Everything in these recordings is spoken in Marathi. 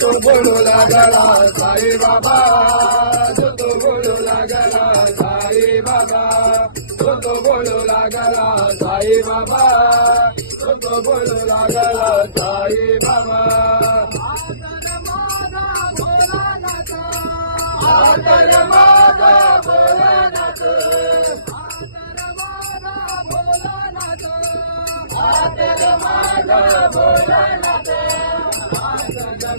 तो बोलू लागला साई बाबा तो बोलू लागला साई बाबा तो बोलू लागला साई बाबा तो बोलू लागला साई बाबा आदर माता बोला नाथ आदर माता बोला नाथ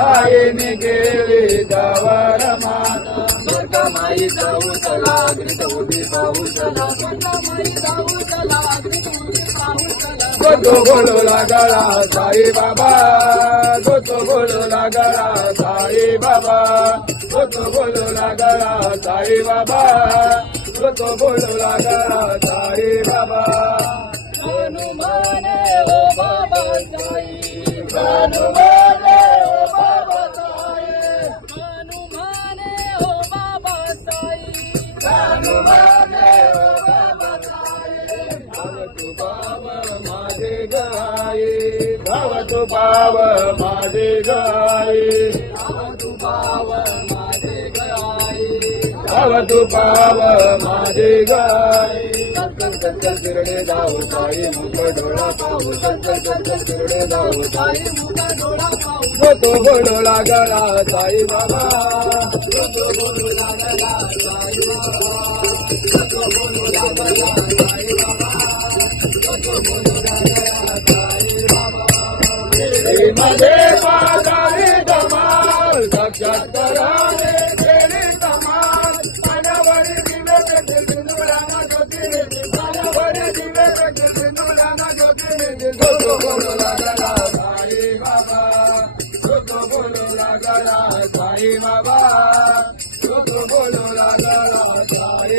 केले साईने गेले मात दुर्गा माई जाऊ चला अग्नित उभी पाहू चला. गोतो बोलू लागला साई बाबा. गोतो बोलू लागला साई बाबा. गोतो बोलू लागला साई बाबा. गोतो बोलू लागला साई बाबा. हनुमाने ओ बाबा साई. हनुमाने तू बाब माझे गाई धाव तू बाब माझे गाई धाव तू बाब माझे गाई धाव तू तिरडे जाऊ साई मुख डोळा पाहू चल चल तिरडे जाऊ साई मुख डोळा पाहू तो गोडोळा गळा साई बाबा तो गोडोळा गळा साई बाबा मध्ये बाजारे धमाल साक्षात कराने केली धमाल पाण्यावरी दिवे पेटे सिंधू राणा ज्योतिने पाण्यावरी दिवे पेटे सिंधू राणा ज्योतिने जोतो बोलो लागला साई बाबा जोतो बोलो लागला साई बाबा जोतो बोलो लागला साई